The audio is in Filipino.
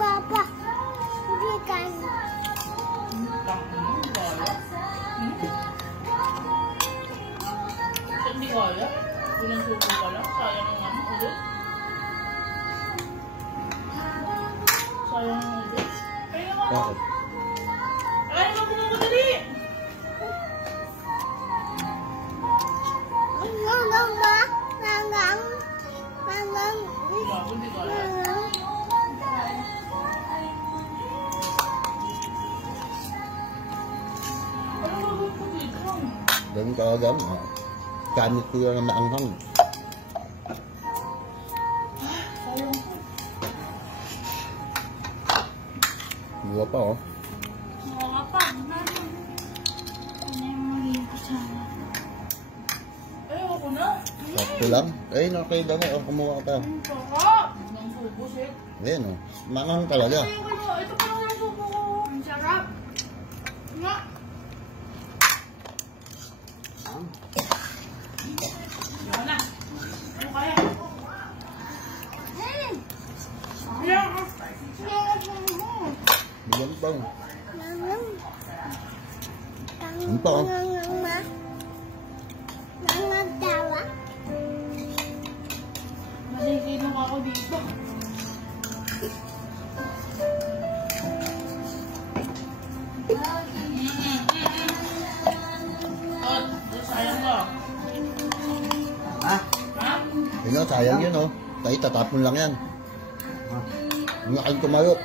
Papa. Hindi kaya. Hindi kaya? Unang suko ka lang? Sayang ang ano, ulit? Sayang ang ulit? Kaya nga. Bakit? Kaya nga pinamadali! Hindi kaya. Ano gagawin ko dito? Ganun talaga. Kanit ko lang na maanghang. Sayang ko. Buwa pa oh. Oo nga pa. Ano yung magiging kasama? Ayoko na. Sakto lang. Ay, okay lang eh. Oh, kumuha ka. Ang sarap. Ang subos eh. Ayan oh. Maanghang talaga. Ito pa lang yung subo ko. Ang sarap. Nga. Ayoko na. Ano kaya? Ayoko. Bigyan pa. Ano pa oh. Nasikinom ako dito. Sayang ba? Ha? Ha? Ayun, sayang yun oh. Tayo tatapon lang yan. Ang aking tumayo.